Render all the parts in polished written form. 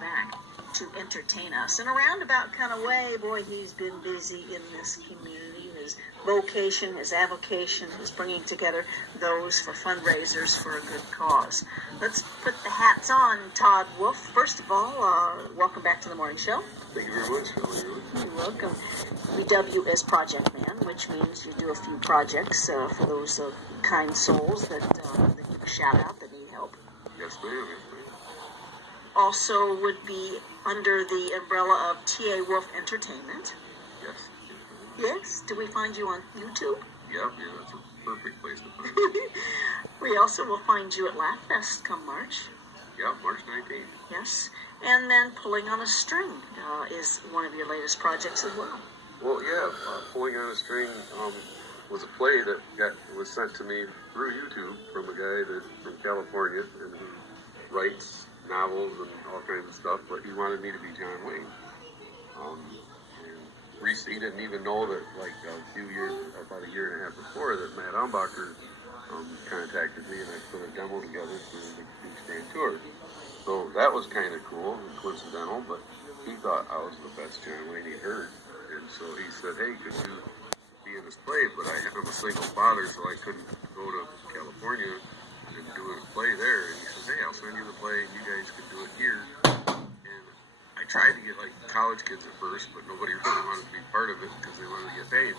back to entertain us. In a roundabout kind of way, boy, he's been busy in this community. His vocation, his avocation is bringing together those for fundraisers for a good cause. Let's put the hats on, Todd Wolf. First of all, welcome back to the morning show. Thank you very much, Shelley Irwin. You're welcome. We dub you as Project Man, which means you do a few projects for those kind souls that you shout out that need help. Yes, ma'am. Yes, ma'am. Also would be under the umbrella of T.A. Wolf Entertainment. Yes. Yes? Do we find you on YouTube? Yep, yeah, that's a perfect place to find it. We also will find you at Laugh Fest come March. Yep, March 19th. Yes. And then Pulling on a String is one of your latest projects as well. Well, yeah, Pulling on a String was a play that was sent to me through YouTube from a guy from California and who writes novels and all kinds of stuff, but he wanted me to be John Wayne. He didn't even know that, like, about a year and a half before, that Matt Umbacher contacted me, and I put a demo together for the Duke's Grand Tour. So that was kind of cool and coincidental, but he thought I was the best John Wayne he'd heard. And so he said, hey, could you be in this play? But I'm a single father, so I couldn't go to California and do a play there. And he says, hey, I'll send you the play, and you guys can do it here. And I tried to get, like, college kids at first, but nobody really wanted to be part of it because they wanted to get paid.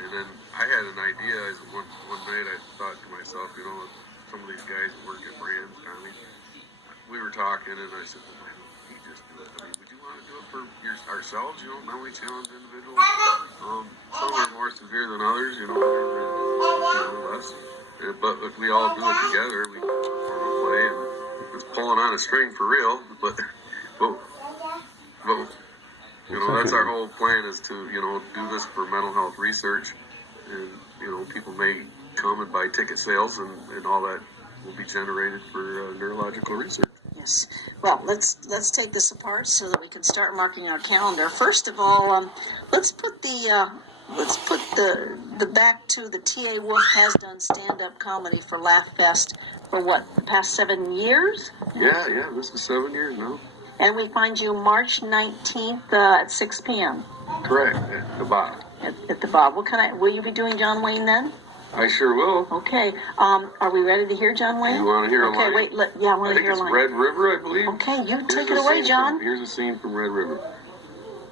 And then I had an idea. One night I thought to myself, you know, some of these guys that work at brands, we were talking, and I said, well, why don't we just do it? I mean, would you want to do it for ourselves, you know, mentally challenged individuals? Some are more severe than others, you know, less. But if we all do it together, we form a play, and it's pulling on a string for real. But you know, that's our whole plan, is to, you know, do this for mental health research, and, you know, people may come and buy ticket sales, and all that will be generated for neurological research. Yes. Well, let's take this apart so that we can start marking our calendar. First of all, let's put the back to the T.A. Wolf has done stand-up comedy for Laugh Fest for what, the past 7 years? Yeah, this is 7 years now. And we find you March 19th at 6 p.m. Correct, at the Bob. At the Bob. Will you be doing John Wayne then? I sure will. Okay. Are we ready to hear John Wayne? You want to hear a line? Okay, wait. I want to hear a line. Red River, I believe. Okay, you take it away, John. Here's a scene from Red River.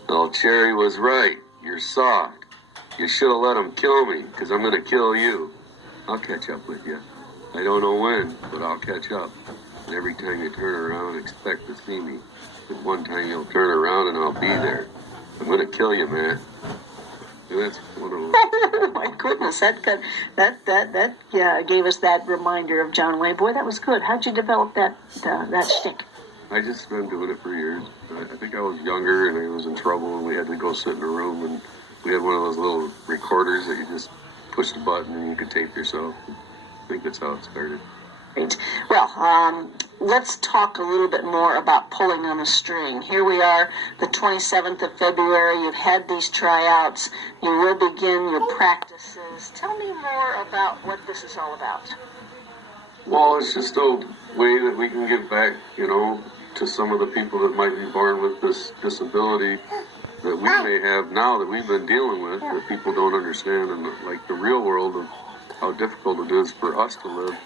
Oh, Cherry was right. You're soft. You should have let him kill me, because I'm going to kill you. I'll catch up with you. I don't know when, but I'll catch up. And every time you turn around, expect to see me. But one time you'll turn around and I'll be there. I'm going to kill you, man. And that's one of them. My goodness, that gave us that reminder of John Wayne. Boy, that was good. How'd you develop that shtick? I just been doing it for years. I think I was younger and I was in trouble, and we had to go sit in a room, and we had one of those little recorders that you just push the button and you could tape yourself. I think that's how it started. Great. Well, let's talk a little bit more about Pulling on a String. Here we are, the 27th of February. You've had these tryouts. You will begin your practices. Tell me more about what this is all about. Well, it's just a way that we can give back, you know, to some of the people that might be born with this disability that we may have now, that we've been dealing with, that people don't understand, and like the real world of how difficult it is for us to live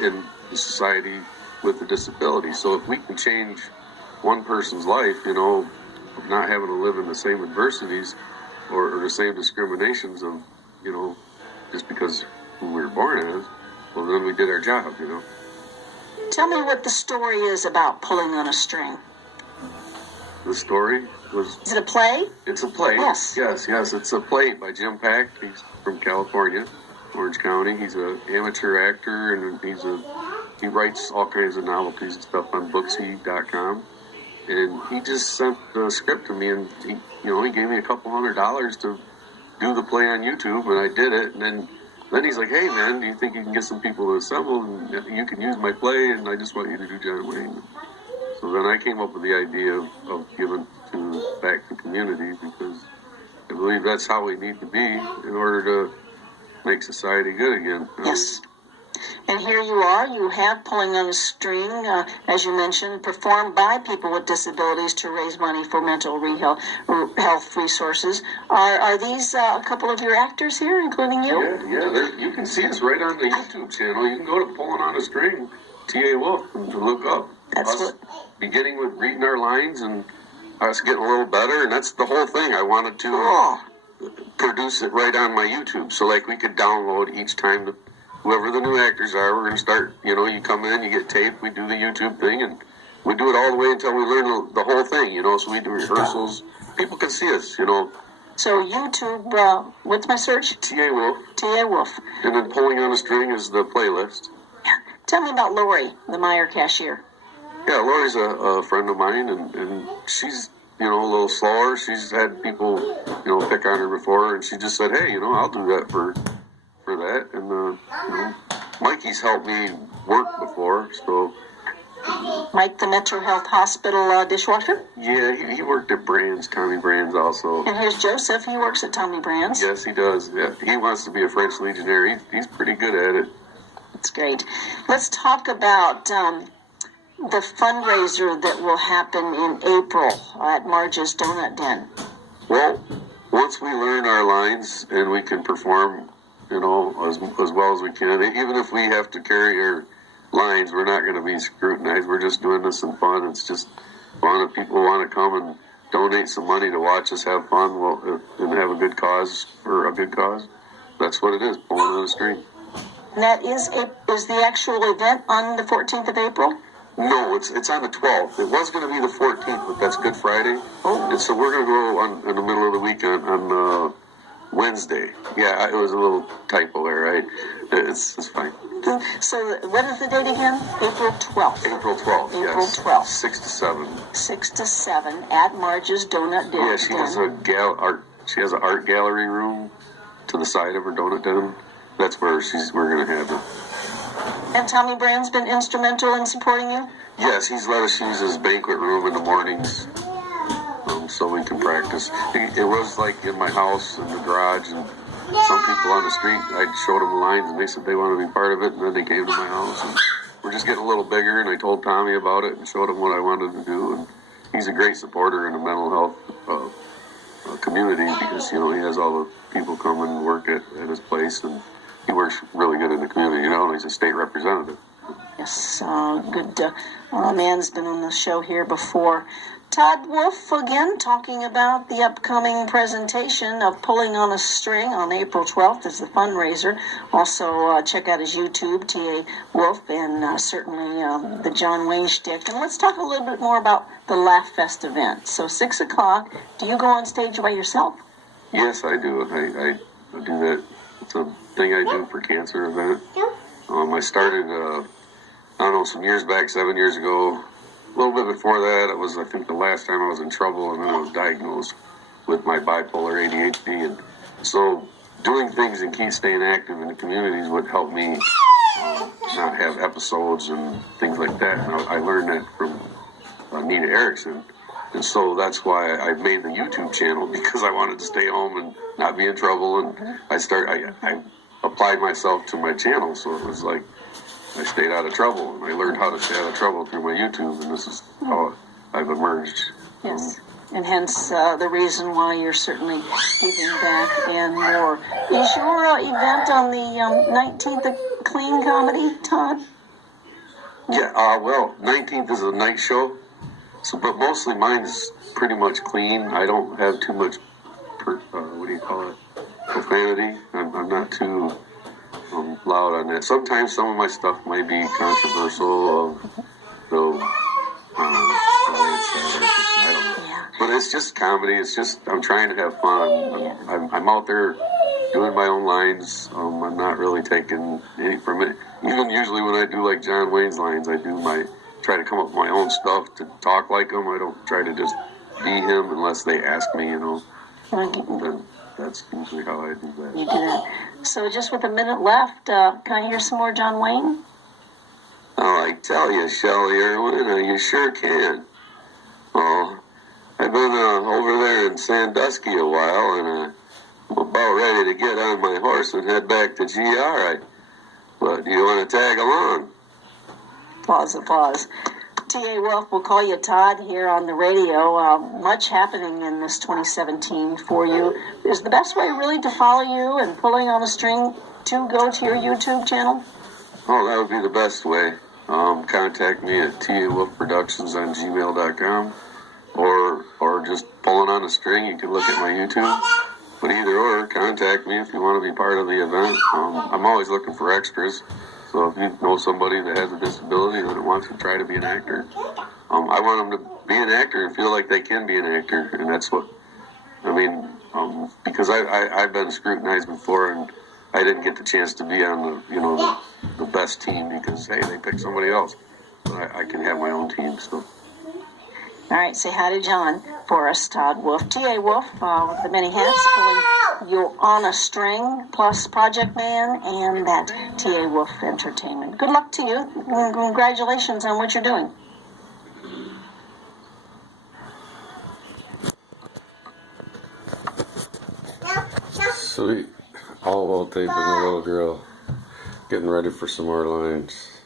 in the society with a disability. So if we can change one person's life, you know, of not having to live in the same adversities or the same discriminations of, you know, just because who we were born as, well, then we did our job, you know. Tell me what the story is about Pulling on a String. The story was... Is it a play? It's a play. Yes. Yes. It's a play by Jim Pack. He's from California, Orange County. He's an amateur actor, and he writes all kinds of novelties and stuff on Booksy.com. And he just sent the script to me, and he gave me a couple $100 to do the play on YouTube, and I did it. And then he's like, hey, man, do you think you can get some people to assemble, and you can use my play, and I just want you to do John Wayne. So then I came up with the idea of giving back to community, because I believe that's how we need to be in order to make society good again. Yes. And here you are, you have Pulling on a String, as you mentioned, performed by people with disabilities to raise money for mental health resources. Are these a couple of your actors here, including you? Yeah, you can see us right on the YouTube channel. You can go to Pulling on a String, T.A. Wolf, and look up. Beginning with reading our lines and us getting a little better, and that's the whole thing. I wanted to produce it right on my YouTube, so like we could download each time to whoever the new actors are. We're going to start, you come in, you get taped, we do the YouTube thing, and we do it all the way until we learn the whole thing, so we do rehearsals. People can see us, So YouTube, what's my search? T.A. Wolf. T.A. Wolf. And then Pulling on a String is the playlist. Tell me about Lori, the Meyer cashier. Yeah, Lori's a friend of mine, and she's, a little slower. She's had people, pick on her before, and she just said, hey, I'll do that for that. And, Mikey's helped me work before, so. Mike, the Metro Health Hospital dishwasher? Yeah, he worked at Brands, Tommy Brands also. And here's Joseph, he works at Tommy Brands. Yes, he does. Yeah, he wants to be a French Legionnaire. He's pretty good at it. That's great. Let's talk about the fundraiser that will happen in April at Marge's Donut Den. Well, once we learn our lines and we can perform, as well as we can, even if we have to carry our lines, we're not going to be scrutinized. We're just doing this in fun. It's just fun. If people want to come and donate some money to watch us have fun and have a good cause for a good cause, that's what it is, Pulling on a String. And that is the actual event on the 14th of April? No, it's on the 12th. It was going to be the 14th, but that's Good Friday. Oh. And so we're going to go in the middle of the week on Wednesday. Yeah, it was a little typo there, right? It's fine. So what is the date again? April 12th. April 12th, yes. April 12th. 6 to 7. 6 to 7 at Marge's Donut Den. Yeah, she has an art gallery room to the side of her donut den. That's where we're going to have it. And Tommy Brand's been instrumental in supporting you? Yes, he's let us use his banquet room in the mornings so we can practice. It was like in my house, in the garage, and some people on the street, I showed them the lines, and they said they wanted to be part of it, and then they came to my house. And we're just getting a little bigger, and I told Tommy about it and showed him what I wanted to do. And he's a great supporter in the mental health community because, he has all the people come and work at his place, and he works really good in the community, and he's a state representative. Yes, good man's been on the show here before. Todd Wolf, again, talking about the upcoming presentation of Pulling on a String on April 12th as the fundraiser. Also, check out his YouTube, T.A. Wolf, and certainly the John Wayne shtick. And let's talk a little bit more about the Laugh Fest event. So 6 o'clock, do you go on stage by yourself? Yes, I do. I do that. It's a thing I do for cancer event. I started, some years back, 7 years ago. A little bit before that, it was, I think, the last time I was in trouble, and then I was diagnosed with my bipolar ADHD. And so doing things and keep staying active in the communities would help me not have episodes and things like that. And I learned that from Nita Erickson. And so that's why I made the YouTube channel, because I wanted to stay home and not be in trouble. And I applied myself to my channel, so it was like I stayed out of trouble, and I learned how to stay out of trouble through my YouTube, and this is how I've emerged. Yes, and hence the reason why you're certainly giving back and more. Is your event on the 19th a clean comedy, Todd? Yeah, 19th is a night show, but mostly mine's pretty much clean. I don't have too much, profanity. I'm not too loud on that. Sometimes some of my stuff might be controversial, I don't know. Yeah. But it's just comedy. It's just, I'm trying to have fun. I'm out there doing my own lines. I'm not really taking any from it. Even usually when I do like John Wayne's lines, I try to come up with my own stuff to talk like him. I don't try to just be him unless they ask me, Then that's usually how I do that. You do that. So just with a minute left, can I hear some more John Wayne? Oh, I tell you, Shelley Irwin, you sure can. Oh, I've been over there in Sandusky a while, and I'm about ready to get on my horse and head back to GR. But you want to tag along? Applause. T.A. Wolf, we'll call you Todd here on the radio. Much happening in this 2017 for you. Is the best way really to follow you and pulling on a string to go to your YouTube channel? Oh, that would be the best way. Contact me at tawolfproductions on gmail.com or just pulling on a string. You can look at my YouTube. But either or, contact me if you want to be part of the event. I'm always looking for extras. So if you know somebody that has a disability that wants to try to be an actor, I want them to be an actor and feel like they can be an actor. And that's what, I mean, because I've been scrutinized before and I didn't get the chance to be on the best team because, hey, they picked somebody else. So I can have my own team still. All right, say hi to John for us, Todd Wolf. T.A. Wolf, with the many hats, pulling you on a string, plus Project Man and that T.A. Wolf Entertainment. Good luck to you. And congratulations on what you're doing. Sweet. All well taping the little girl. Getting ready for some more lines.